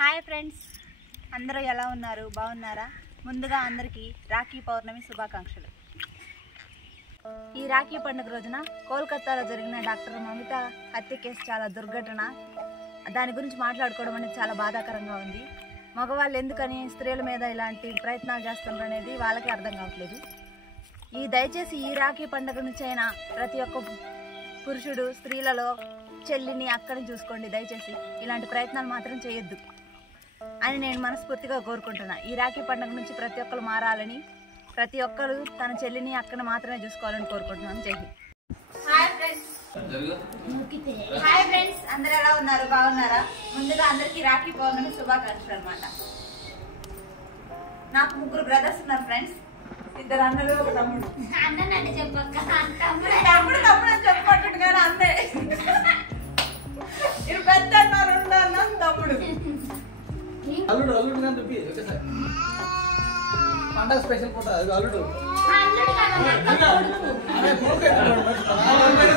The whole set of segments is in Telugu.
హాయ్ ఫ్రెండ్స్, అందరూ ఎలా ఉన్నారు? బాగున్నారా? ముందుగా అందరికీ రాఖీ పౌర్ణమి శుభాకాంక్షలు. ఈ రాఖీ పండుగ రోజున కోల్కతాలో జరిగిన డాక్టర్ మమిత హత్య కేసు చాలా దుర్ఘటన. దాని గురించి మాట్లాడుకోవడం అనేది చాలా బాధాకరంగా ఉంది. మగవాళ్ళు ఎందుకని స్త్రీల మీద ఇలాంటి ప్రయత్నాలు చేస్తున్నారు అనేది వాళ్ళకి అర్థం కావట్లేదు. దయచేసి ఈ రాఖీ పండుగ నుంచి అయినా ప్రతి ఒక్క పురుషుడు స్త్రీలలో చెల్లిని అక్కని చూసుకోండి. దయచేసి ఇలాంటి ప్రయత్నాలు మాత్రం చేయొద్దు అని నేను మనస్ఫూర్తిగా కోరుకుంటున్నా. ఈ రాఖీ పండుగ నుంచి ప్రతి ఒక్కరు మారాలని, ప్రతి ఒక్కరు తన చెల్లిని అక్కని మాత్రమే చూసుకోవాలని కోరుకుంటున్నాను. జై హింద్. హాయ్ ఫ్రెండ్స్, అందరు ఎలా ఉన్నారు? బాగున్నారా? ముందుగా అందరికీ రాఖీ పౌర్ణమి శుభాకాంక్షలు అన్నమాట. నాకు 3 బ్రదర్స్ ఉన్నారు ఫ్రెండ్స్. 2 అన్నలు, ఒక తమ్ముడు. అన్నని చెప్పక్క, తమ్ముడు అని చెప్పట్టు కానీ అన్నే. ఇది పెద్ద అన్న, 2 అన్న, తమ్ముడు. అల్లుడు అల్లుడు అని చెప్పి పండగ స్పెషల్ ఫోటో అది అల్లుడు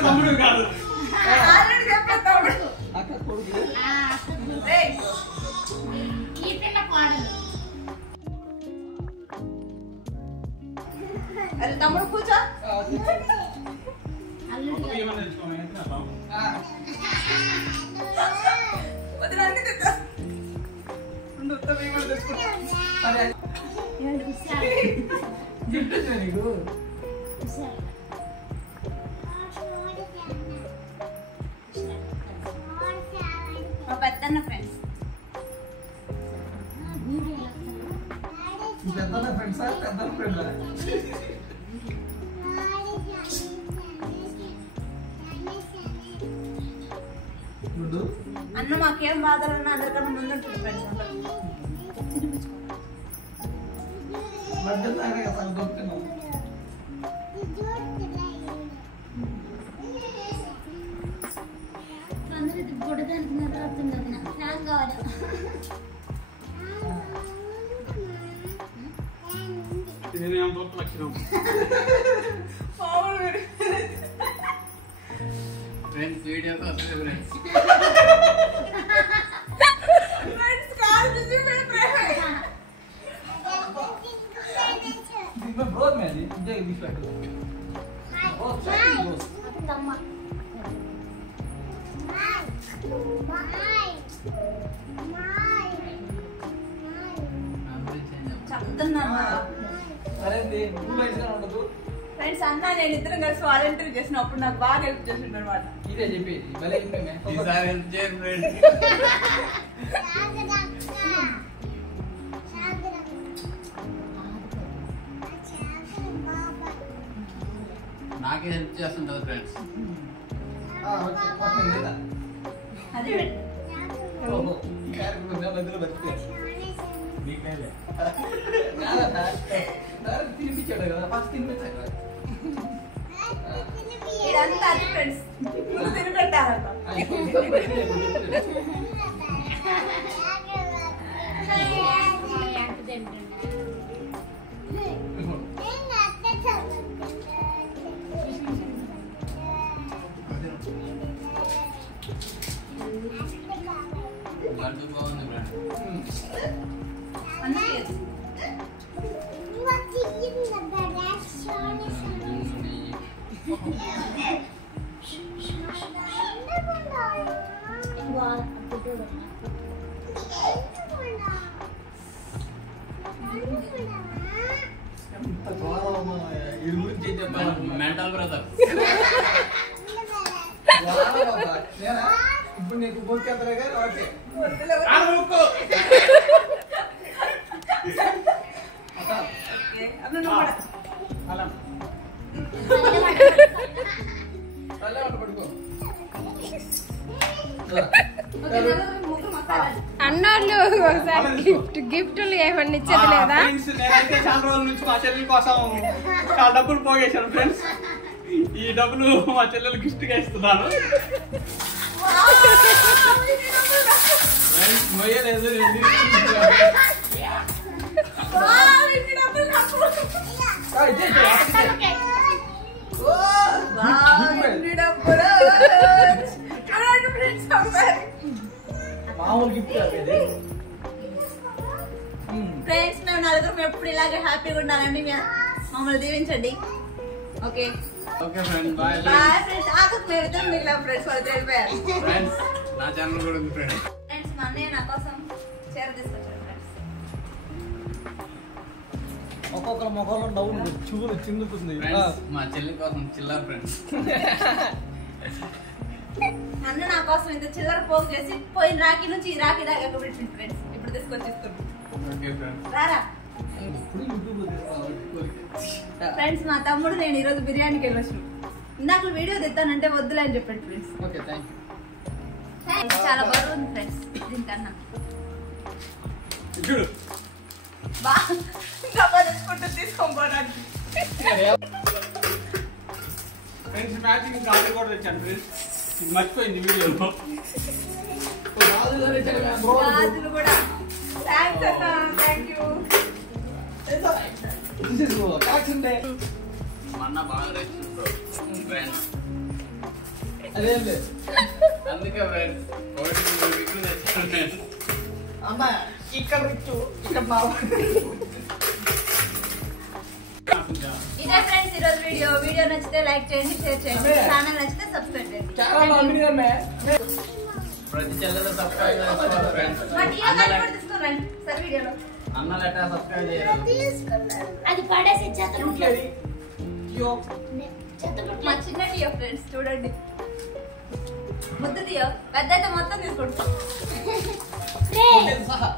తమ్ముడు కాదు అక్క కొడుకు అరే తమ్ముడు కూర్చో. నీకు మా పెద్దన్న ఫ్రెండ్స్. పెద్ద ఫ్రెండ్సా పెద్ద ఫ్రెండా అన్న మాకేం బాధలున్నా అందరికన్నా ముందు ఉంటుంది ఫ్రెండ్స్. ఫ్రెండ్స్ వీడియో ఫ్రెండ్స్ बहुत में जी मुझे बीच बैठो बहुत सारी दोस्त అరే నువ్వు వేసిన ఉండదు ఫ్రెండ్స్. అన్న నేను ఇద్దరం కలిసి వాలంటీర్ చేసినప్పుడు నాకు బాగా హెల్ప్ చేసిండు అనమాట. ఇదే చెప్పేది భలే ఈసారి హెల్ప్ చేయండి ఫ్రెండ్. నాకే హెల్ప్ చేస్తుంటది ఫ్రెండ్స్. అది తినిపించాడు కదా ఫస్ట్ తినిపించాడు కదా ఇదంతా అది ఫ్రెండ్స్. ముందు తినిపెట్టాలంట. లడ్డు బాగుంది ఫ్రెండ్స్. మెంటల్ బ్రదర్ ఇప్పుడు నీకు బోర్కెత్తలే కానీ ఓకే అన్నోళ్ళు ఒకసారి గిఫ్ట్లు ఏమన్నా ఇచ్చేది లేదా? నేనైతే చాలా రోజుల నుంచి మా చెల్లెల కోసం చాలా డబ్బులు పోగేశాను ఫ్రెండ్స్. ఈ డబ్బులు మా చెల్లెలు గిఫ్ట్ గా ఇస్తున్నాను. మొయ్యలేదు మామూలు గిఫ్ట్ ఫ్రెండ్స్ మేము నలుగురు ఎప్పుడు ఇలాగే హ్యాపీగా ఉండాలండి, మమ్మల్ని దీవించండి. Okay okay friends, bye bye friends. ఆఖరికి మేము ఇద్దరం మిగిలిన ఫ్రెండ్స్ వాళ్ళు వెళ్ళిపోయారు. ఫ్రెండ్స్. నా ఛానల్ కూడా ఉంది ఫ్రెండ్స్. ఫ్రెండ్స్ మా అన్నయ్య నా కోసం చీర తీసుకొచ్చారు ఫ్రెండ్స్. ఒక్కొక్కరు ముఖంలో నవ్వు చూలు చిందుతుంది. ఫ్రెండ్స్ మా చెల్లి కోసం చిల్లర ఫ్రెండ్స్. అన్న నా కోసం ఇంత చిల్లర పోగు చేసి పోయిన రాఖీ నుంచి ఈ రాఖీ దాకా పెట్టింది ఫ్రెండ్స్. ఇప్పుడు తీసుకొచ్చి ఇస్తున్నాం. Okay friends. రారా ఇప్పుడు యూట్యూబ్ ఫ్రెండ్స్. మా తమ్ముడు నేను ఈరోజు బిర్యానీకి వెళ్ళొచ్చు. ఇందాక వీడియో తెస్తానంటే వద్దులే అని చెప్పండి ఫ్రెండ్స్. Okay thank you. చాలా బరువు ఉంది ఫ్రెండ్స్ దీనికన్నా. చూడు బాగా తెచ్చుకుంటూ తీసుకోపోవడానికి. ఫ్రెండ్స్ మ్యాచింగ్ గాజులు కూడా తెచ్చాను ఫ్రెండ్స్. ఇది మర్చిపోయింది వీడియోలో. గాజులు కూడా. థ్యాంక్స్ అన్న, థ్యాంక్ యూ. మా అన్న బాగా రెస్ట్ ఫ్రెండ్స్. అదే అందుకే ఫ్రెండ్స్ ఒకటి 3 వీక్లు తెచ్చాను ఫ్రెండ్స్. అమ్మా ఇక్కడ రిచ్చు ఇక్కడ బాబు. ఇదే ఫ్రెండ్స్ ఈరోజు వీడియో నచ్చితే లైక్ చేయండి, షేర్ చేయండి, ఛానల్ నచ్చితే సబ్స్క్రైబ్ చేయండి. చాలా అమ్మిడిగా ప్రతి చెల్లెలు సబ్స్క్రైబ్ చేసుకోవాలి ఫ్రెండ్స్. మా టీయో గారిని కూడా తీసుకోరండి సరే వీడియోలో. అన్నలు ఎట్టా సబ్స్క్రైబ్ చేయాలి. అది పడేసి చెత్త మా చిన్న టీయో ఫ్రెండ్స్ చూడండి. ముద్దు టీయో పెద్ద అయితే మొత్తం తీసుకుంటాం. సహా